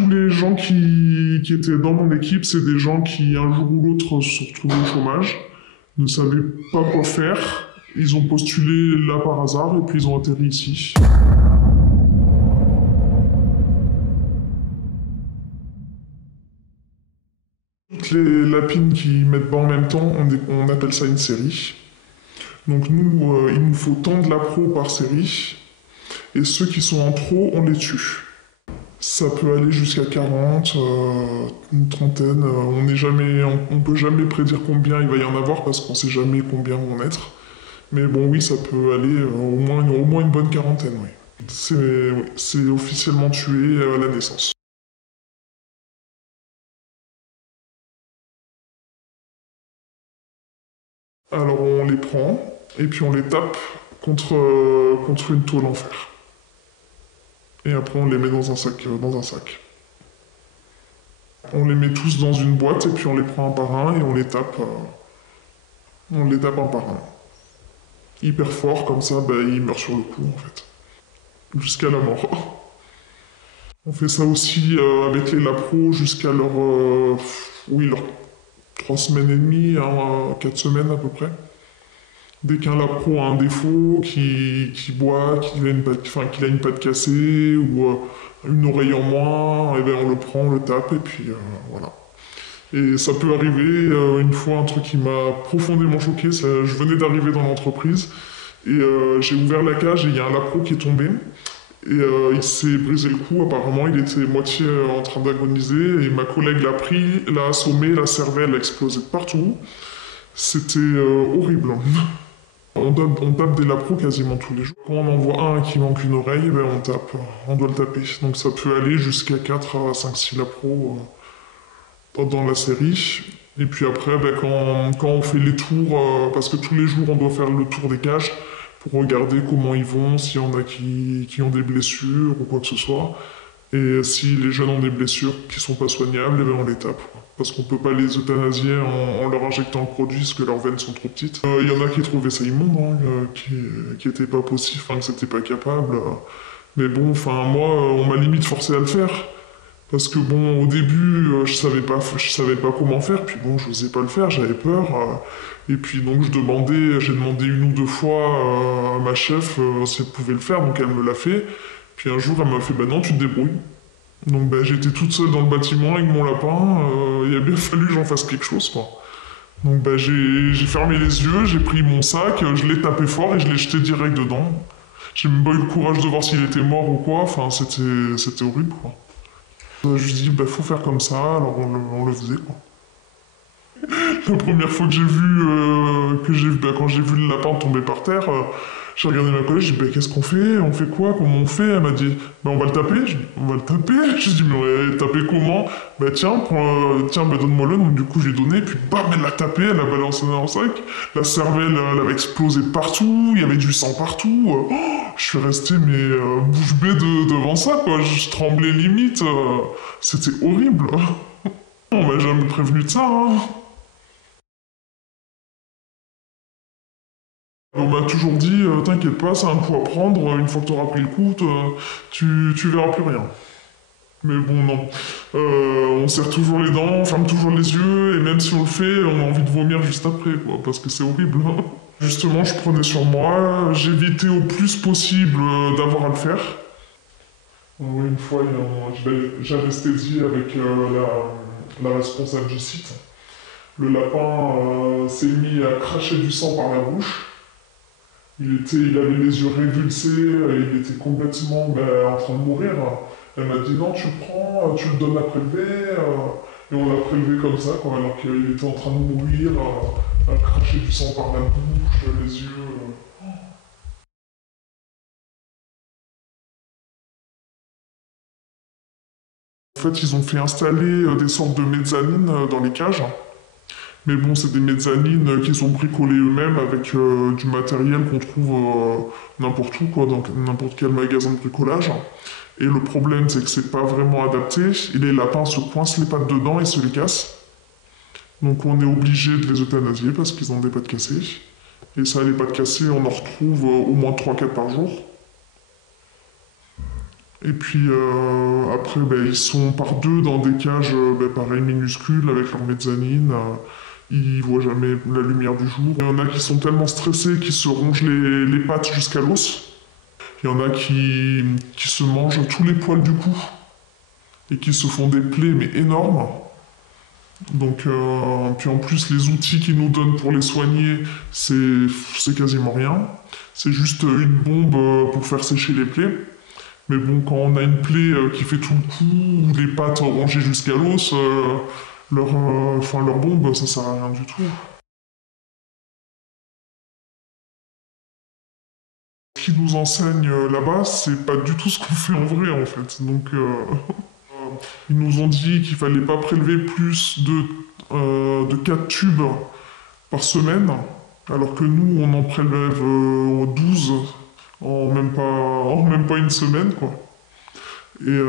Tous les gens qui étaient dans mon équipe, c'est des gens qui, un jour ou l'autre, se sont retrouvés au chômage, ne savaient pas quoi faire. Ils ont postulé là par hasard et puis ils ont atterri ici. Toutes les lapines qui mettent bas en même temps, on appelle ça une série. Donc nous, il nous faut tant de lapro par série. Et ceux qui sont en trop, on les tue. Ça peut aller jusqu'à 40, une trentaine. On peut jamais prédire combien il va y en avoir parce qu'on sait jamais combien vont naître. Mais bon, oui, ça peut aller au moins une bonne quarantaine, oui. C'est officiellement tué à la naissance. Alors on les prend et puis on les tape contre une tôle en fer. Et après on les met dans un sac. On les met tous dans une boîte et puis on les prend un par un et on les tape un par un. Hyper fort, comme ça, ils meurent sur le coup en fait. Jusqu'à la mort. On fait ça aussi avec les lapros jusqu'à leurs 3 semaines et demie, 4 semaines à peu près. Dès qu'un lapro a un défaut, qui boit, qu'il a une patte cassée ou une oreille en moins, et ben on le prend, on le tape et puis voilà. Et ça peut arriver, une fois un truc qui m'a profondément choqué, je venais d'arriver dans l'entreprise et j'ai ouvert la cage et il y a un lapro qui est tombé. Et il s'est brisé le cou, apparemment, il était moitié en train d'agoniser, et ma collègue l'a pris, l'a assommé, la cervelle a explosé de partout. C'était horrible. On tape des lapros quasiment tous les jours. Quand on en voit un qui manque une oreille, on doit le taper. Donc ça peut aller jusqu'à 4 à 5, 6 lapros dans la série. Et puis après, quand on fait les tours, parce que tous les jours on doit faire le tour des cages, pour regarder comment ils vont, s'il y en a qui ont des blessures ou quoi que ce soit. Et si les jeunes ont des blessures qui sont pas soignables, on les tape. Parce qu'on peut pas les euthanasier en leur injectant le produit parce que leurs veines sont trop petites. Il y en a qui trouvaient ça immonde, qui était pas possible, que c'était pas capable. Mais bon, moi, on m'a limite forcé à le faire. Parce que bon, au début, je savais pas comment faire, puis bon, je n'osais pas le faire, j'avais peur. Et puis donc j'ai demandé une ou deux fois à ma chef si elle pouvait le faire, donc elle me l'a fait. Puis un jour, elle m'a fait, bah non, tu te débrouilles. Donc j'étais toute seule dans le bâtiment avec mon lapin, il a bien fallu que j'en fasse quelque chose, quoi. Donc j'ai fermé les yeux, j'ai pris mon sac, je l'ai tapé fort et je l'ai jeté direct dedans. J'ai même pas eu le courage de voir s'il était mort ou quoi, c'était horrible, quoi. Je lui ai dit, faut faire comme ça, alors on le faisait, quoi. La première fois que quand j'ai vu le lapin tomber par terre, j'ai regardé ma collègue, j'ai dit, qu'est-ce qu'on fait? On fait quoi? Comment on fait? Elle m'a dit, on va le taper. J'ai dit, on va le taper? J'ai dit, mais on va le taper comment? Tiens, donne-moi le. Donc du coup, j'ai donné, puis bam, elle l'a tapé, elle l'a balancé dans le sac. La cervelle, elle avait explosé partout, il y avait du sang partout. Je suis resté, bouche bée devant ça, quoi. Je tremblais limite. C'était horrible. On m'a jamais prévenu de ça, hein. On m'a toujours dit, t'inquiète pas, c'est un coup à prendre, une fois que t'auras pris le coup, tu verras plus rien. Mais bon, non. On serre toujours les dents, on ferme toujours les yeux, et même si on le fait, on a envie de vomir juste après, quoi, parce que c'est horrible. Justement, je prenais sur moi, j'évitais au plus possible d'avoir à le faire. Une fois, j'anesthésie avec la responsable du site. Le lapin s'est mis à cracher du sang par la bouche. Il avait les yeux révulsés, il était complètement en train de mourir. Elle m'a dit non, tu le prends, tu le donnes à prélever. Et on l'a prélevé comme ça, quoi, alors qu'il était en train de mourir, à cracher du sang par la bouche, les yeux. En fait, ils ont fait installer des sortes de mezzanines dans les cages. Mais bon, c'est des mezzanines qui sont bricolées eux-mêmes avec du matériel qu'on trouve n'importe où, quoi, dans n'importe quel magasin de bricolage. Et le problème, c'est que c'est pas vraiment adapté. Et les lapins se coincent les pattes dedans et se les cassent. Donc on est obligé de les euthanasier parce qu'ils ont des pattes cassées. Et ça, les pattes cassées, on en retrouve au moins 3-4 par jour. Et puis après, ben, ils sont par deux dans des cages, ben, pareil, minuscules, avec leur mezzanine. Ils voient jamais la lumière du jour. Il y en a qui sont tellement stressés qu'ils se rongent les pattes jusqu'à l'os. Il y en a qui se mangent tous les poils du cou et qui se font des plaies, mais énormes. Donc, puis en plus, les outils qu'ils nous donnent pour les soigner, c'est quasiment rien. C'est juste une bombe pour faire sécher les plaies. Mais bon, quand on a une plaie qui fait tout le cou, ou des pattes rongées jusqu'à l'os, leur bombe, ça sert à rien du tout. Ce qu'ils nous enseignent là-bas, c'est pas du tout ce qu'on fait en vrai, en fait. Donc, ils nous ont dit qu'il fallait pas prélever plus de 4 tubes par semaine, alors que nous, on en prélève 12 en même pas une semaine, quoi. Et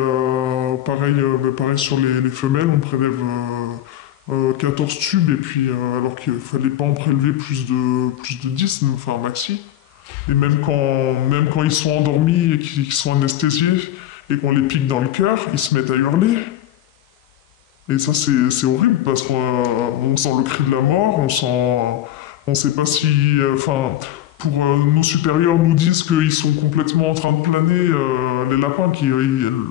pareil, bah, pareil sur les femelles, on prélève 14 tubes, et puis alors qu'il fallait pas en prélever plus de 10, enfin maxi. Et même quand ils sont endormis et qu'ils sont anesthésiés et qu'on les pique dans le cœur, ils se mettent à hurler. Et ça, c'est horrible parce qu'on sent le cri de la mort, on sait pas si, enfin, pour nos supérieurs nous disent qu'ils sont complètement en train de planer, les lapins,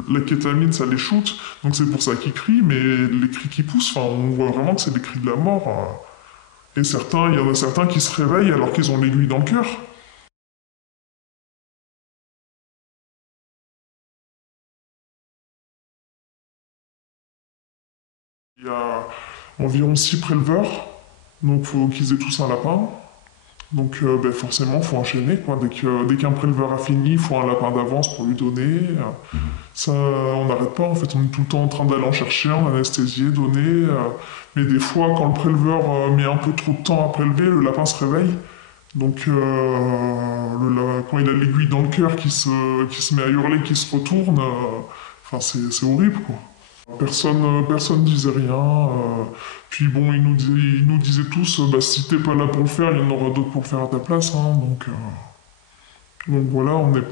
la kétamine, ça les shoot, donc c'est pour ça qu'ils crient, mais les cris qui poussent, enfin, on voit vraiment que c'est des cris de la mort. Et il y en a certains qui se réveillent alors qu'ils ont l'aiguille dans le cœur. Il y a environ 6 préleveurs, donc faut qu'ils aient tous un lapin. Donc ben, forcément, faut enchaîner, quoi. Dès qu'un préleveur a fini, il faut un lapin d'avance pour lui donner. Ça, on n'arrête pas, en fait, on est tout le temps en train d'aller en chercher, en anesthésier, donner. Mais des fois, quand le préleveur met un peu trop de temps à prélever, le lapin se réveille. Donc quand il a l'aiguille dans le cœur qui se met à hurler, qui se retourne, enfin c'est horrible, quoi. Personne disait rien. Puis bon, ils nous disaient tous, bah, si t'es pas là pour le faire, il y en aura d'autres pour le faire à ta place, hein. Donc voilà, on n'est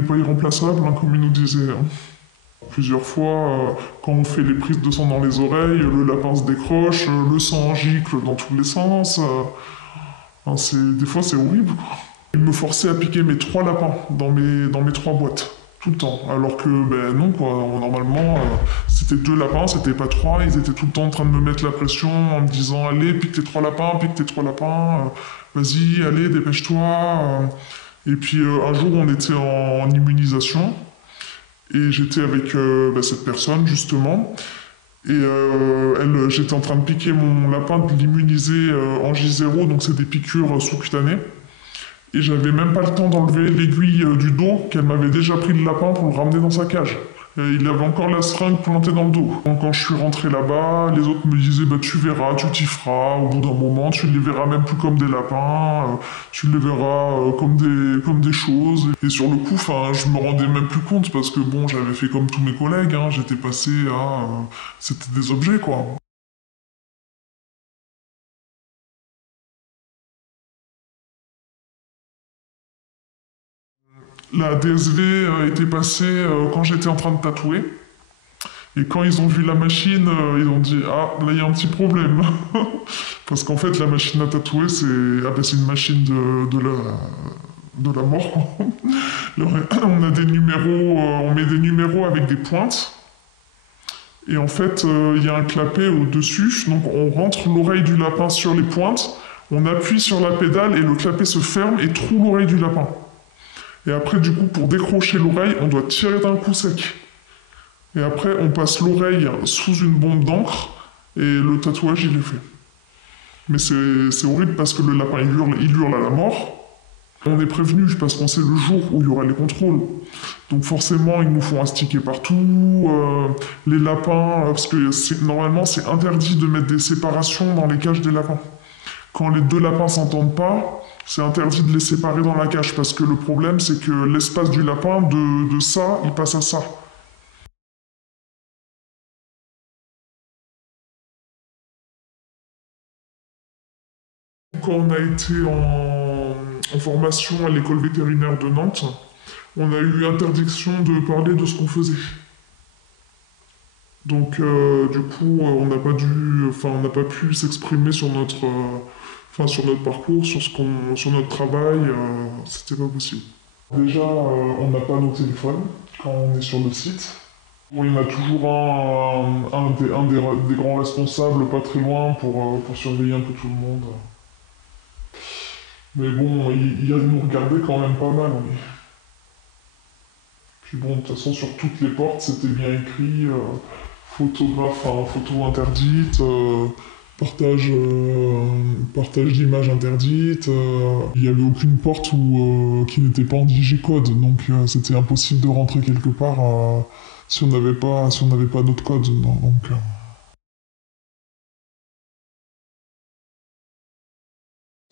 pas irremplaçable, hein, comme ils nous disaient, hein. Plusieurs fois, quand on fait les prises de sang dans les oreilles, le lapin se décroche, le sang gicle dans tous les sens. Enfin, des fois, c'est horrible, quoi. Ils me forçaient à piquer mes 3 lapins dans mes 3 boîtes, tout le temps. Alors que, ben non, quoi. Normalement, c'était 2 lapins, c'était pas 3. Ils étaient tout le temps en train de me mettre la pression en me disant, allez, pique tes 3 lapins, pique tes 3 lapins, vas-y, allez, dépêche-toi. Et puis un jour, on était en immunisation. Et j'étais avec ben, cette personne, justement. Et j'étais en train de piquer mon lapin, de l'immuniser en J0, donc c'est des piqûres sous-cutanées. Et j'avais même pas le temps d'enlever l'aiguille du dos qu'elle m'avait déjà pris le lapin pour le ramener dans sa cage. Et il avait encore la seringue plantée dans le dos. Donc quand je suis rentré là-bas, les autres me disaient bah tu verras, tu t'y feras. Au bout d'un moment, tu les verras même plus comme des lapins, tu les verras comme des choses. Et sur le coup, enfin, je me rendais même plus compte parce que bon, j'avais fait comme tous mes collègues, hein, j'étais passé à, c'était des objets quoi. La DSV était passée quand j'étais en train de tatouer. Et quand ils ont vu la machine, ils ont dit ah, là il y a un petit problème. Parce qu'en fait, la machine à tatouer, c'est une machine de la mort, quoi. On a des numéros, on met des numéros avec des pointes. Et en fait, il y a un clapet au-dessus. Donc on rentre l'oreille du lapin sur les pointes, on appuie sur la pédale et le clapet se ferme et troue l'oreille du lapin. Et après, du coup, pour décrocher l'oreille, on doit tirer d'un coup sec. Et après, on passe l'oreille sous une bombe d'encre et le tatouage, il est fait. Mais c'est horrible parce que le lapin, il hurle à la mort. On est prévenu parce qu'on sait le jour où il y aura les contrôles. Donc forcément, ils nous font astiquer partout. Les lapins, parce que normalement, c'est interdit de mettre des séparations dans les cages des lapins. Quand les 2 lapins s'entendent pas, c'est interdit de les séparer dans la cage parce que le problème, c'est que l'espace du lapin, de ça, il passe à ça. Quand on a été en formation à l'école vétérinaire de Nantes, on a eu interdiction de parler de ce qu'on faisait. Donc, du coup, on n'a pas pu s'exprimer sur sur notre parcours, sur notre travail, c'était pas possible. Déjà, on n'a pas nos téléphones quand on est sur le site. Bon, il y en a toujours des grands responsables pas très loin pour surveiller un peu tout le monde. Mais bon, il nous regardait quand même pas mal, oui. Puis bon, de toute façon, sur toutes les portes, c'était bien écrit photo interdite, partage d'images interdites. Il n'y avait aucune porte qui n'était pas en digicode, donc c'était impossible de rentrer quelque part si on n'avait pas notre code. Non, donc,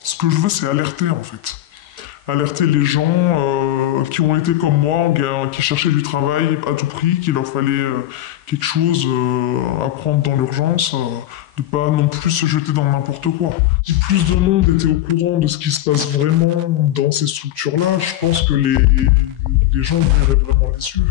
ce que je veux, c'est alerter en fait. Alerter les gens qui ont été comme moi, qui cherchaient du travail à tout prix, qu'il leur fallait quelque chose à prendre dans l'urgence, de pas non plus se jeter dans n'importe quoi. Si plus de monde était au courant de ce qui se passe vraiment dans ces structures-là, je pense que les gens ouvriraient vraiment les yeux.